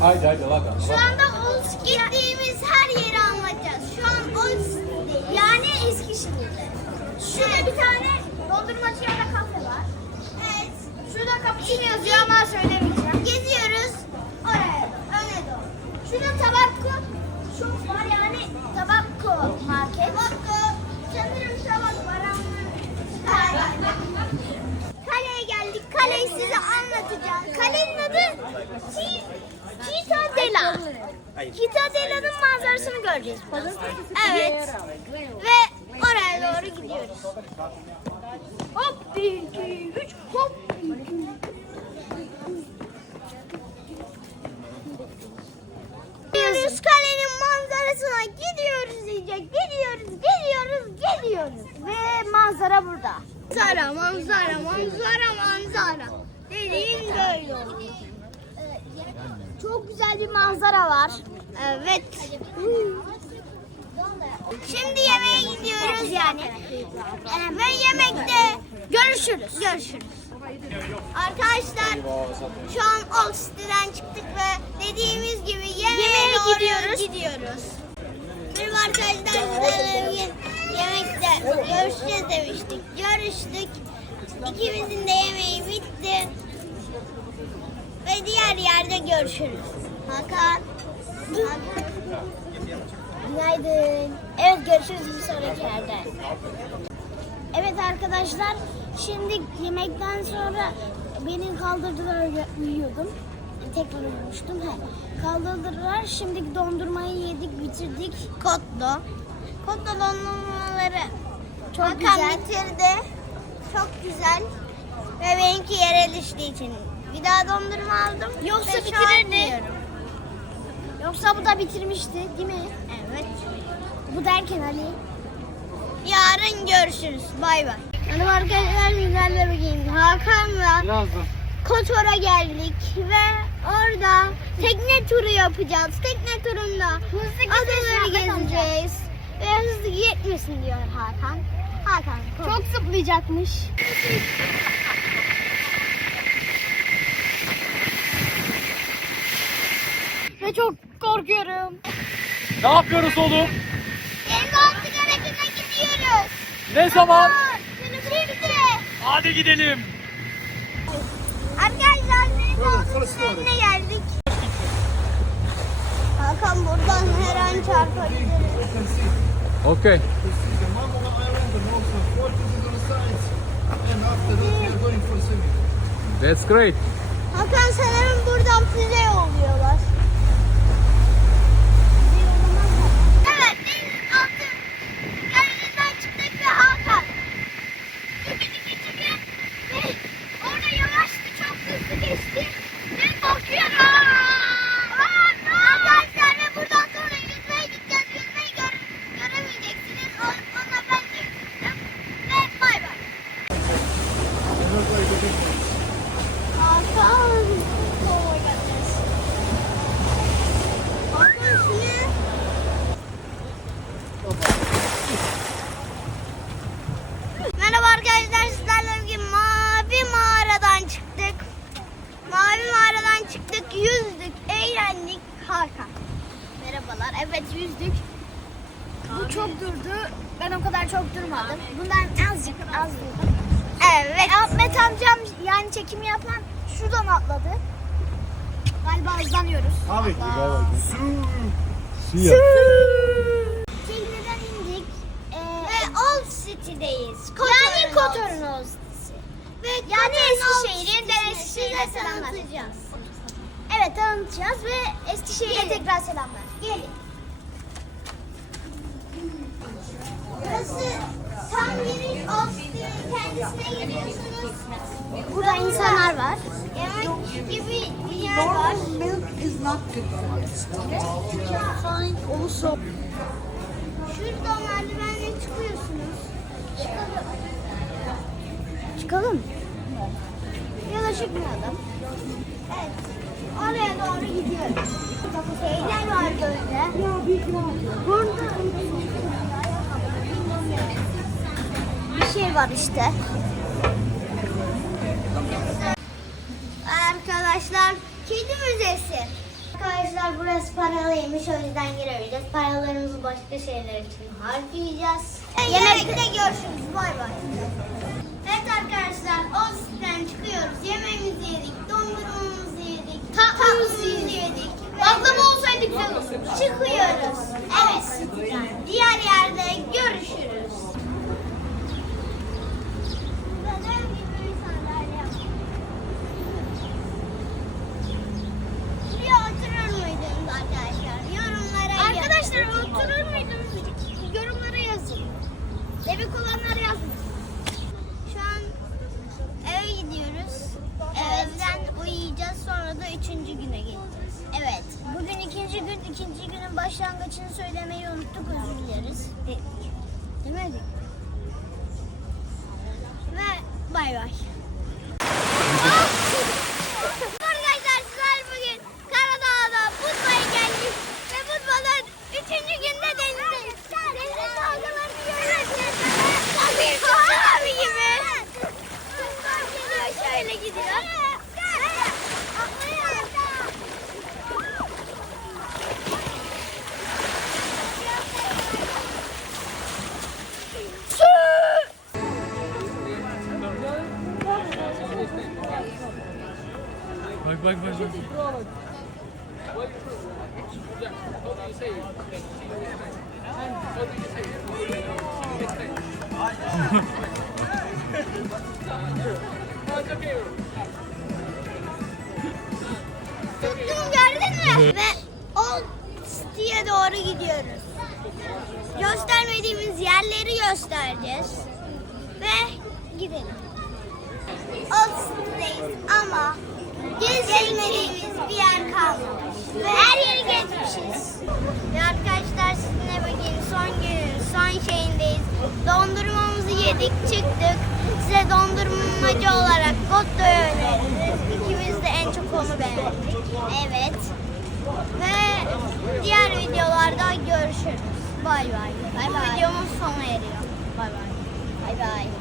Haydi haydi laka. Şu anda Ols gittiğimiz her yeri anlatacağız. Şu an Ols yani Eskişehir'de. Şurada bir tane dondurmacı ya da kafe var. Evet. Şurada cappuccino yazıyor ama söylemeyeceğim. Geziyoruz. Oraya öne doğru. Şurada tabakko shop var yani tabakko market. Tabakko. Sanırım tabak var ama. Kaleye geldik. Kaleyi size anlatacağım. Kalenin adı Ci- Cittadella. Cittadela'nın manzarasını göreceğiz. Evet. Ve oraya doğru gidiyoruz. Hop bir, iki, üç, hop. Gidiyoruz kalenin manzarasına gidiyoruz diyecek. Gidiyoruz, gidiyoruz, gidiyoruz. Ve manzara burada. Manzara, manzara, manzara, manzara. Dediğim böyle olur. Çok güzel bir manzara var. Evet. Şimdi yemeğe gidiyoruz yani. Ee, Ve yemekte görüşürüz. Görüşürüz. Arkadaşlar şu an Old City'den çıktık ve dediğimiz gibi yemeğe, gidiyoruz. gidiyoruz. Benim arkadaşlar bugün yemekte görüşeceğiz demiştik. Görüştük. İkimizin de yemeği bitti. Ve diğer yerde görüşürüz. Hakan. Günaydın. Evet görüşürüz bir sonraki yerde. Evet arkadaşlar şimdi yemekten sonra beni kaldırdılar uyuyordum. Tekrar uyumuştum. He. Kaldırdılar. Şimdi dondurmayı yedik bitirdik. Kotlo. Kotlo dondurmaları çok Hakan güzel. bitirdi. Çok güzel. Ve benimki yere düştüğü için bir daha dondurma aldım. Yoksa Ve bitirirdi. Yoksa bu da bitirmişti değil mi? Evet. Bu derken Ali. Yarın görüşürüz. Bay bay. Merhaba arkadaşlar sizlerle bugün Hakan'la Birazdan. Kotor'a geldik ve orada tekne turu yapacağız. Tekne turunda adaları gezeceğiz. Ve hızlı yetmesin diyor Hakan. Hakan Çok zıplayacakmış. Ve çok korkuyorum. Ne yapıyoruz oğlum? Elbette harekete gidiyoruz. Ne zaman? Şimdi. Hadi gidelim. Arkadaşlar Denizaltı'nın önüne geldik. Hakan buradan her an çarpabiliriz. Okay. That's great. Hakan sanırım buradan füze yolluyorlar. Evet, denizaltı garajından çıktık ve Hakan. Tüke tüke tüke ve yavaştı, çok hızlı geçti ve bakıyorum. Arkadaşlar ve buradan sonra yüzmeye gideceğiz. Yüzmeyi gör göremeyeceksiniz. O- Ona ben de gittim. Ve. Az durdum. Evet. Ahmet amcam yani çekimi yapan şuradan atladı. Galiba hızlanıyoruz. Abi. Tekneden indik. Ve Old City'deyiz. yani Kotor'un Old City'si. Ve yani Eskişehir'in de Eskişehir'e tanıtacağız. Evet tanıtacağız ve Eskişehir'e tekrar selamlar. Gelin. Burası tam giriş City'nin kendisine giriyorsunuz. Burada insanlar var. Yemek gibi bir yer var. Also Şurada merdivenle çıkıyorsunuz. Çıkalım. çıkalım. Ya da çıkmayalım. Evet. Oraya doğru gidiyoruz. Şeyler var böyle. Burada bir şey var işte. Arkadaşlar kedi müzesi. arkadaşlar burası paralıymış o yüzden giremeyeceğiz. Paralarımızı başka şeyler için harcayacağız. Yemekte görüşürüz. Bay bay. Evet arkadaşlar o siteden çıkıyoruz. Yemeğimizi yedik, dondurmamızı yedik, tatlımızı yedik. Baklava olsaydı güzel. Çıkıyoruz. Evet. Diğer yerde ikinci gün. ikinci günün başlangıcını söylemeyi unuttuk. Özür dileriz. Demedik. Ve bay bay. Bak bak bak bak. Tuttum gördün mü? Ve Old City'ye doğru gidiyoruz. Göstermediğimiz yerleri göstereceğiz. Ve gidelim. City'deyiz ama gezmediğimiz bir yer kalmamış. Her yeri gezmişiz. Ve arkadaşlar sizinle bugün son günün son şeyindeyiz. Dondurmamızı yedik çıktık. Size dondurmacı olarak Gotto'yu öneririz. İkimiz de en çok onu beğendik. Evet. Ve diğer videolarda görüşürüz. Bay bay. Bay. Videomuz sona eriyor. Bay bay. Bay bay.